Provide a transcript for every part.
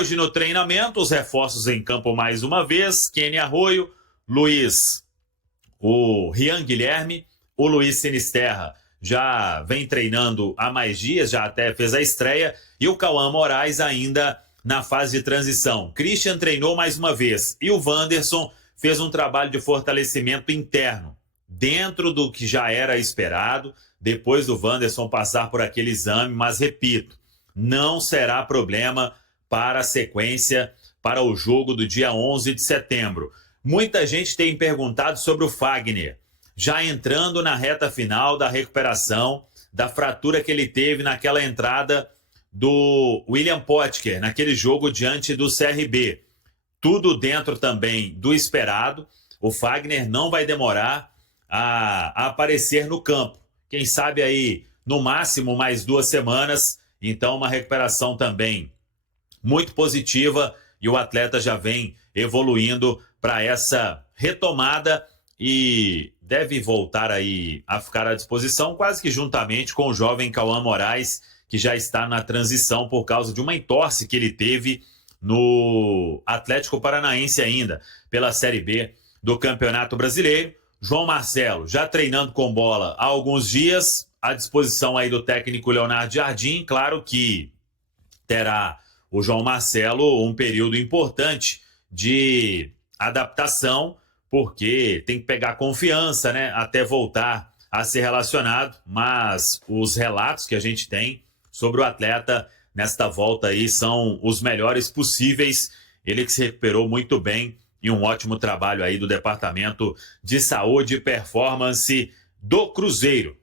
Hoje no treinamento, os reforços em campo mais uma vez, Kenny Arroio, Luiz, o Rian Guilherme, o Luiz Sinisterra já vem treinando há mais dias, já até fez a estreia, e o Cauã Moraes ainda na fase de transição. Christian treinou mais uma vez e o Wanderson fez um trabalho de fortalecimento interno, dentro do que já era esperado, depois do Wanderson passar por aquele exame, mas repito, não será problema para a sequência, para o jogo do dia 11 de setembro. Muita gente tem perguntado sobre o Fagner, já entrando na reta final da recuperação, da fratura que ele teve naquela entrada do William Potker, naquele jogo diante do CRB. Tudo dentro também do esperado. O Fagner não vai demorar a aparecer no campo. Quem sabe aí, no máximo, mais 2 semanas. Então, uma recuperação também muito positiva e o atleta já vem evoluindo para essa retomada e deve voltar aí a ficar à disposição quase que juntamente com o jovem Cauã Moraes, que já está na transição por causa de uma entorse que ele teve no Atlético Paranaense ainda, pela Série B do Campeonato Brasileiro. João Marcelo já treinando com bola há alguns dias, à disposição aí do técnico Leonardo Jardim. Claro que terá o João Marcelo um período importante de adaptação, porque tem que pegar confiança, né, até voltar a ser relacionado, mas os relatos que a gente tem sobre o atleta nesta volta aí são os melhores possíveis. Ele que se recuperou muito bem e um ótimo trabalho aí do Departamento de Saúde e Performance do Cruzeiro.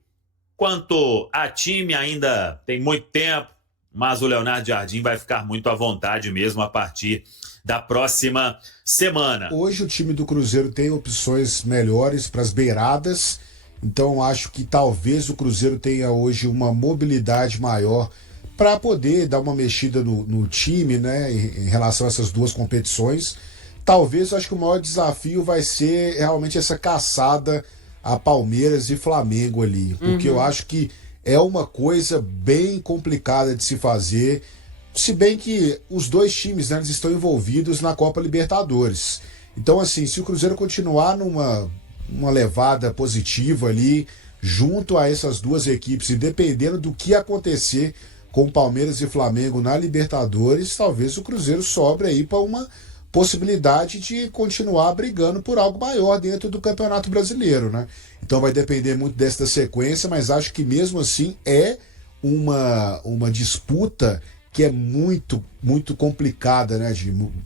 Quanto a time, ainda tem muito tempo, mas o Leonardo Jardim vai ficar muito à vontade mesmo a partir da próxima semana. Hoje o time do Cruzeiro tem opções melhores para as beiradas, então acho que talvez o Cruzeiro tenha hoje uma mobilidade maior para poder dar uma mexida no time, né, em relação a essas duas competições. Talvez acho que o maior desafio vai ser realmente essa caçada a Palmeiras e Flamengo ali, porque eu acho que é uma coisa bem complicada de se fazer, se bem que os dois times, né, eles estão envolvidos na Copa Libertadores. Então, assim, se o Cruzeiro continuar numa levada positiva ali, junto a essas duas equipes, e dependendo do que acontecer com Palmeiras e Flamengo na Libertadores, talvez o Cruzeiro sobre aí para uma possibilidade de continuar brigando por algo maior dentro do Campeonato Brasileiro, né? Então vai depender muito desta sequência, mas acho que mesmo assim é uma disputa que é muito, muito complicada, né?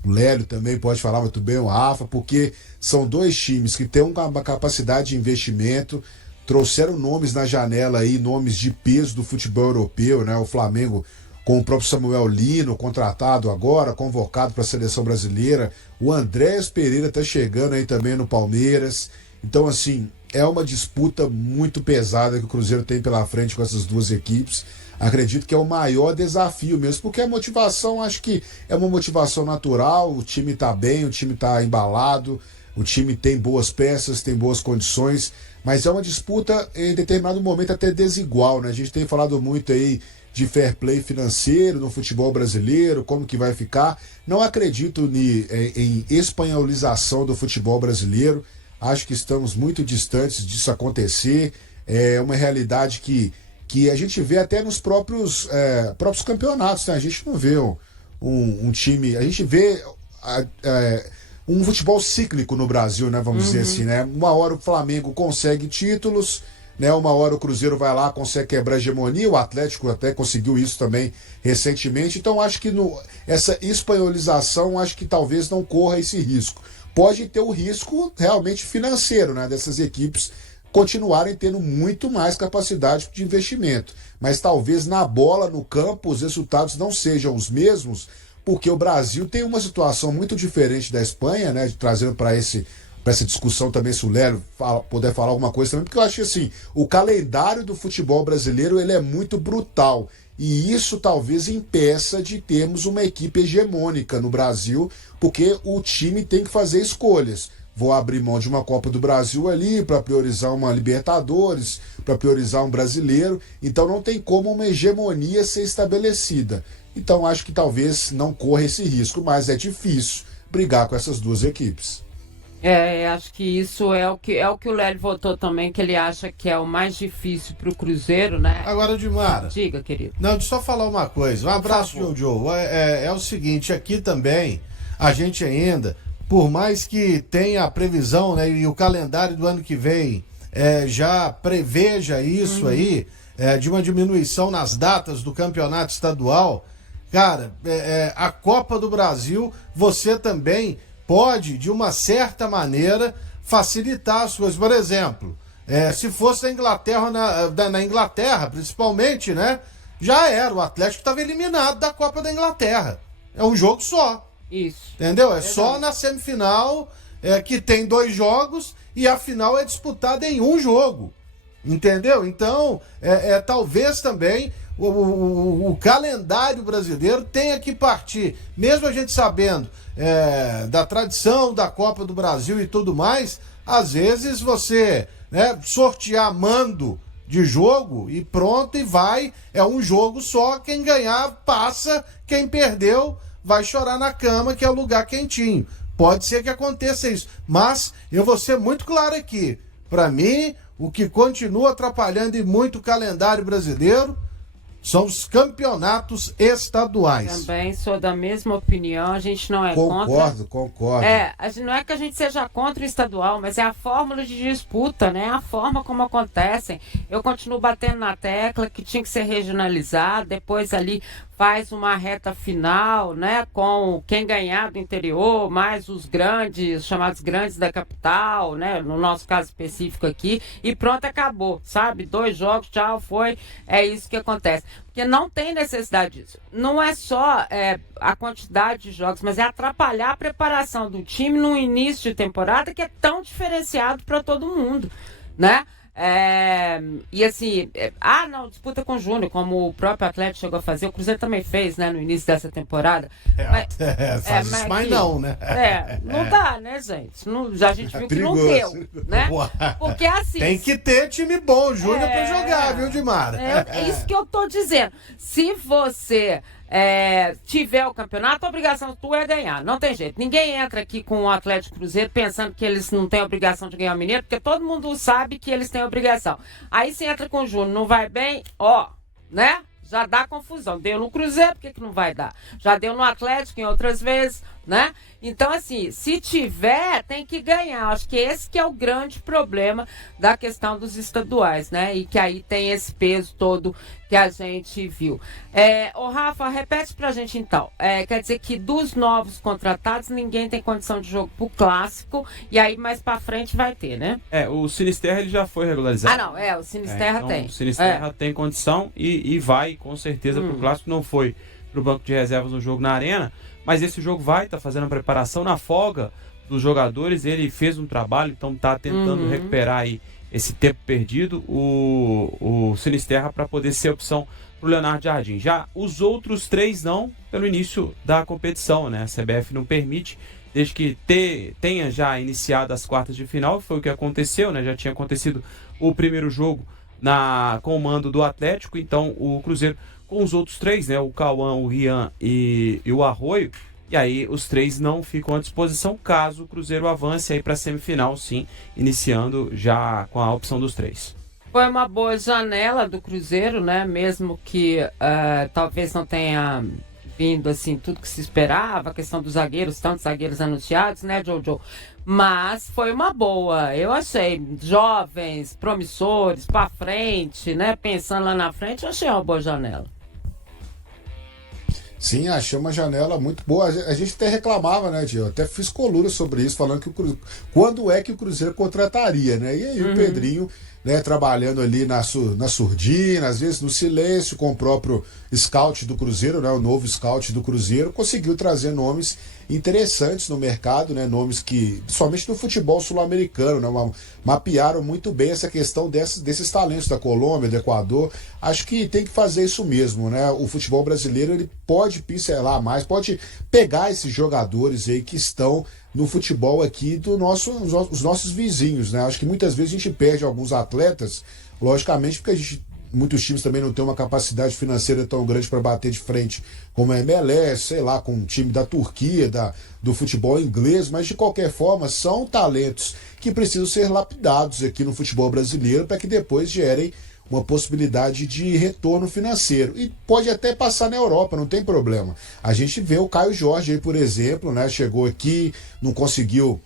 O Lélio também pode falar muito bem, o Rafa, porque são dois times que têm uma capacidade de investimento, trouxeram nomes na janela aí, nomes de peso do futebol europeu, né? O Flamengo com o próprio Samuel Lino, contratado agora, convocado para a seleção brasileira. O Andrés Pereira está chegando aí também no Palmeiras. Então, assim, é uma disputa muito pesada que o Cruzeiro tem pela frente com essas duas equipes. Acredito que é o maior desafio mesmo, porque a motivação, acho que é uma motivação natural, o time está bem, o time está embalado, o time tem boas peças, tem boas condições, mas é uma disputa em determinado momento até desigual, né? A gente tem falado muito aí de fair play financeiro no futebol brasileiro, como que vai ficar. Não acredito em espanholização do futebol brasileiro, acho que estamos muito distantes disso acontecer. É uma realidade que a gente vê até nos próprios campeonatos, né? A gente não vê um time, a gente vê um futebol cíclico no Brasil, né? Vamos dizer assim, né? Uma hora o Flamengo consegue títulos, né? Uma hora o Cruzeiro vai lá, consegue quebrar a hegemonia, o Atlético até conseguiu isso também recentemente. Então acho que essa espanholização, acho que talvez não corra esse risco. Pode ter o risco realmente financeiro, né? Dessas equipes continuarem tendo muito mais capacidade de investimento. Mas talvez na bola, no campo, os resultados não sejam os mesmos, porque o Brasil tem uma situação muito diferente da Espanha, né? Trazendo para essa discussão também, se o Lélio puder falar alguma coisa também, porque eu acho que assim, o calendário do futebol brasileiro ele é muito brutal. E isso talvez impeça de termos uma equipe hegemônica no Brasil, porque o time tem que fazer escolhas. Vou abrir mão de uma Copa do Brasil ali para priorizar uma Libertadores, para priorizar um brasileiro. Então não tem como uma hegemonia ser estabelecida. Então acho que talvez não corra esse risco, mas é difícil brigar com essas duas equipes. Acho que isso é o que o Lélio votou também, que ele acha que é o mais difícil para o Cruzeiro, né? Agora, Dimara. Diga, querido. Não, deixa eu só falar uma coisa. Um abraço, Jojo. É o seguinte, aqui também, a gente ainda, por mais que tenha a previsão, né, e o calendário do ano que vem já preveja isso aí, de uma diminuição nas datas do campeonato estadual, cara, a Copa do Brasil, você também pode, de uma certa maneira, facilitar as coisas. Por exemplo, se fosse na Inglaterra, na Inglaterra, principalmente, né? Já era, o Atlético estava eliminado da Copa da Inglaterra. É um jogo só. Isso. Entendeu? Só na semifinal que tem 2 jogos e a final é disputada em um jogo. Entendeu? Então, talvez também o calendário brasileiro tenha que partir, mesmo a gente sabendo da tradição da Copa do Brasil e tudo mais, às vezes você sortear mando de jogo e pronto, e vai, é um jogo só, quem ganhar passa, quem perdeu vai chorar na cama, que é o lugar quentinho. Pode ser que aconteça isso, mas eu vou ser muito claro aqui, para mim, o que continua atrapalhando e muito o calendário brasileiro são os campeonatos estaduais. Também sou da mesma opinião, a gente não é contra. Concordo. Não é que a gente seja contra o estadual, mas é a fórmula de disputa, né? A forma como acontecem. Eu continuo batendo na tecla que tinha que ser regionalizado, depois ali faz uma reta final, né? Com quem ganhar do interior, mais os grandes, chamados grandes da capital, né? No nosso caso específico aqui, e pronto, acabou, sabe? 2 jogos, tchau, foi. É isso que acontece. Porque não tem necessidade disso. Não é só a quantidade de jogos, mas é atrapalhar a preparação do time no início de temporada, que é tão diferenciado para todo mundo, né? E assim, não, disputa com o Júnior, como o próprio Atlético chegou a fazer, o Cruzeiro também fez, né, no início dessa temporada. Mas não, né? Não dá, né, gente? A gente viu que não deu, né? Porque assim... Tem que ter time bom, Júnior, pra jogar, viu, Dimara? É isso que eu tô dizendo. Se você... tiver o campeonato, a obrigação tua é ganhar. Não tem jeito. Ninguém entra aqui com o Atlético Cruzeiro pensando que eles não têm a obrigação de ganhar o Mineiro, porque todo mundo sabe que eles têm a obrigação. Aí se entra com o Júnior, não vai bem, né? Já dá confusão. Deu no Cruzeiro, por que não vai dar? Já deu no Atlético em outras vezes, né? Então, assim, se tiver, tem que ganhar. Acho que esse que é o grande problema da questão dos estaduais, né? E que aí tem esse peso todo que a gente viu. Rafa, repete pra gente então. Quer dizer que dos novos contratados, ninguém tem condição de jogo pro clássico, e aí mais pra frente vai ter, né? O Sinisterra ele já foi regularizado. O Sinisterra então, tem. O Sinisterra tem condição e vai com certeza pro clássico. Não foi pro banco de reservas no jogo na Arena, mas esse jogo vai estar fazendo a preparação na folga dos jogadores. Ele fez um trabalho, então tá tentando recuperar aí esse tempo perdido, o Sinisterra, para poder ser opção pro Leonardo Jardim. Já os outros 3 não, pelo início da competição, né? A CBF não permite, desde que tenha já iniciado as quartas de final, foi o que aconteceu, né? Já tinha acontecido o primeiro jogo com o mando do Atlético, então o Cruzeiro com os outros 3, né? O Cauã, o Rian e o Arroio. E aí os 3 não ficam à disposição caso o Cruzeiro avance aí para a semifinal, sim, iniciando já com a opção dos 3. Foi uma boa janela do Cruzeiro, né? Mesmo que talvez não tenha vindo assim tudo que se esperava, a questão dos zagueiros, tantos zagueiros anunciados, né, Jojo? Mas foi uma boa, eu achei, jovens, promissores, para frente, né? Pensando lá na frente, eu achei uma boa janela. Sim, achei uma janela muito boa. A gente até reclamava, né, Tio? Eu até fiz coluna sobre isso, falando que quando é que o Cruzeiro contrataria, né? E aí o Pedrinho, né, trabalhando ali na surdina, às vezes no silêncio, com o próprio scout do Cruzeiro, né, o novo scout do Cruzeiro, conseguiu trazer nomes interessantes no mercado, né, nomes que, principalmente no futebol sul-americano, né, mapearam muito bem essa questão desses talentos da Colômbia, do Equador. Acho que tem que fazer isso mesmo, né? O futebol brasileiro, ele pode pincelar mais, pode pegar esses jogadores aí que estão no futebol aqui os nossos vizinhos, né? Acho que muitas vezes a gente perde alguns atletas, logicamente, porque a gente muitos times também não têm uma capacidade financeira tão grande para bater de frente como a MLS, sei lá, com um time da Turquia, do futebol inglês, mas de qualquer forma são talentos que precisam ser lapidados aqui no futebol brasileiro para que depois gerem uma possibilidade de retorno financeiro. E pode até passar na Europa, não tem problema. A gente vê o Caio Jorge aí, por exemplo, né? Chegou aqui, não conseguiu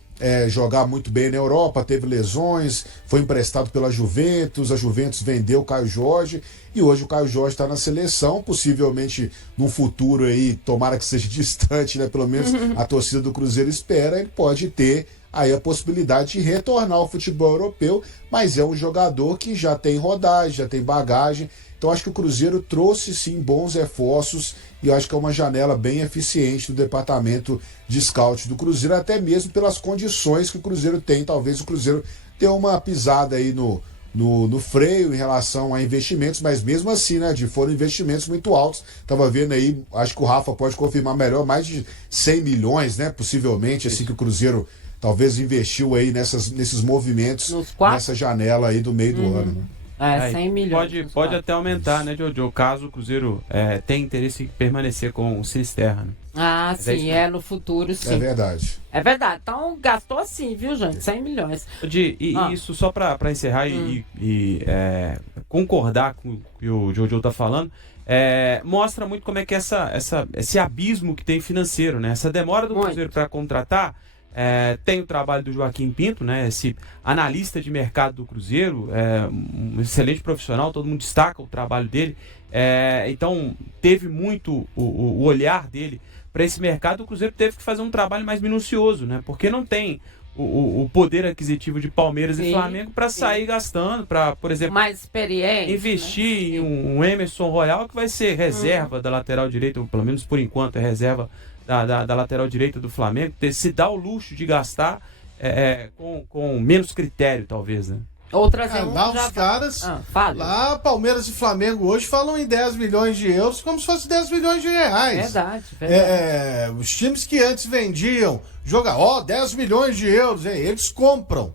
jogar muito bem na Europa, teve lesões, foi emprestado pela Juventus, a Juventus vendeu o Caio Jorge e hoje o Caio Jorge está na seleção, possivelmente num futuro aí, tomara que seja distante, né? Pelo menos a torcida do Cruzeiro espera, ele pode ter aí a possibilidade de retornar ao futebol europeu, mas é um jogador que já tem rodagem, já tem bagagem, então acho que o Cruzeiro trouxe sim bons reforços e eu acho que é uma janela bem eficiente do departamento de scout do Cruzeiro, até mesmo pelas condições que o Cruzeiro tem. Talvez o Cruzeiro deu uma pisada aí no freio em relação a investimentos, mas mesmo assim, né, foram investimentos muito altos. Tava vendo aí, acho que o Rafa pode confirmar melhor, mais de 100 milhões, né, possivelmente, assim que o Cruzeiro talvez investiu aí nesses movimentos, nessa janela aí do meio do ano, né? 100 milhões. Pode até aumentar, né, Jojo? Caso o Cruzeiro tenha interesse em permanecer com o Sinisterra, né? Ah, sim, no futuro, sim. É verdade. É verdade. Então, gastou sim, viu, gente? 100 milhões. Isso só para encerrar e concordar com o que o Jojo tá falando, mostra muito como é que esse abismo que tem financeiro, né? Essa demora do Cruzeiro para contratar. Tem o trabalho do Joaquim Pinto, né? Esse analista de mercado do Cruzeiro, um excelente profissional, todo mundo destaca o trabalho dele. Então, teve muito o olhar dele para esse mercado. O Cruzeiro teve que fazer um trabalho mais minucioso, né? Porque não tem o poder aquisitivo de Palmeiras e Flamengo para sair gastando, para, por exemplo, mais experiente, investir em um Emerson Royal, que vai ser reserva da lateral direita, ou pelo menos por enquanto é reserva da lateral direita do Flamengo, se dá o luxo de gastar com menos critério, talvez, né? Outras lá os caras, lá Palmeiras e Flamengo hoje falam em 10 milhões de euros como se fosse 10 milhões de reais. Verdade. Os times que antes vendiam, 10 milhões de euros, eles compram.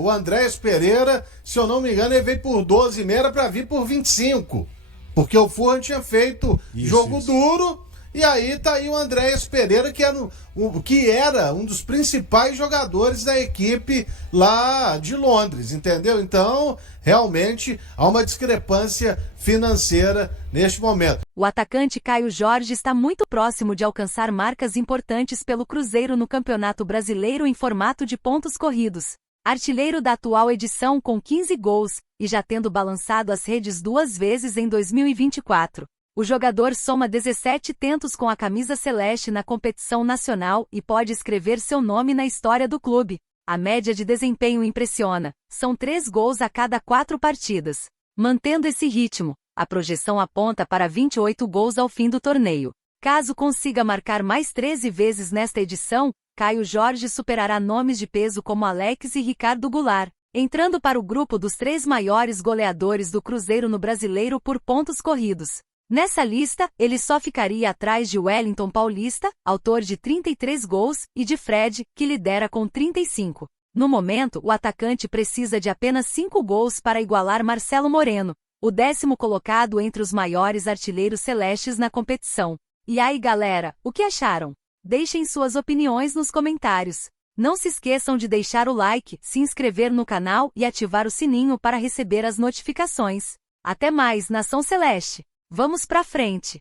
O Andrés Pereira, se eu não me engano, ele veio por 12,5, era para vir por 25. Porque o Furran tinha feito jogo duro. E aí tá aí o Andrés Pereira, que era um dos principais jogadores da equipe lá de Londres, entendeu? Então, realmente, há uma discrepância financeira neste momento. O atacante Caio Jorge está muito próximo de alcançar marcas importantes pelo Cruzeiro no Campeonato Brasileiro em formato de pontos corridos. Artilheiro da atual edição com 15 gols, e já tendo balançado as redes 2 vezes em 2024. O jogador soma 17 tentos com a camisa celeste na competição nacional e pode escrever seu nome na história do clube. A média de desempenho impressiona, são 3 gols a cada 4 partidas. Mantendo esse ritmo, a projeção aponta para 28 gols ao fim do torneio. Caso consiga marcar mais 13 vezes nesta edição, Caio Jorge superará nomes de peso como Alex e Ricardo Goulart, entrando para o grupo dos 3 maiores goleadores do Cruzeiro no Brasileiro por pontos corridos. Nessa lista, ele só ficaria atrás de Wellington Paulista, autor de 33 gols, e de Fred, que lidera com 35. No momento, o atacante precisa de apenas 5 gols para igualar Marcelo Moreno, o 10º colocado entre os maiores artilheiros celestes na competição. E aí, galera, o que acharam? Deixem suas opiniões nos comentários. Não se esqueçam de deixar o like, se inscrever no canal e ativar o sininho para receber as notificações. Até mais, Nação Celeste! Vamos pra frente!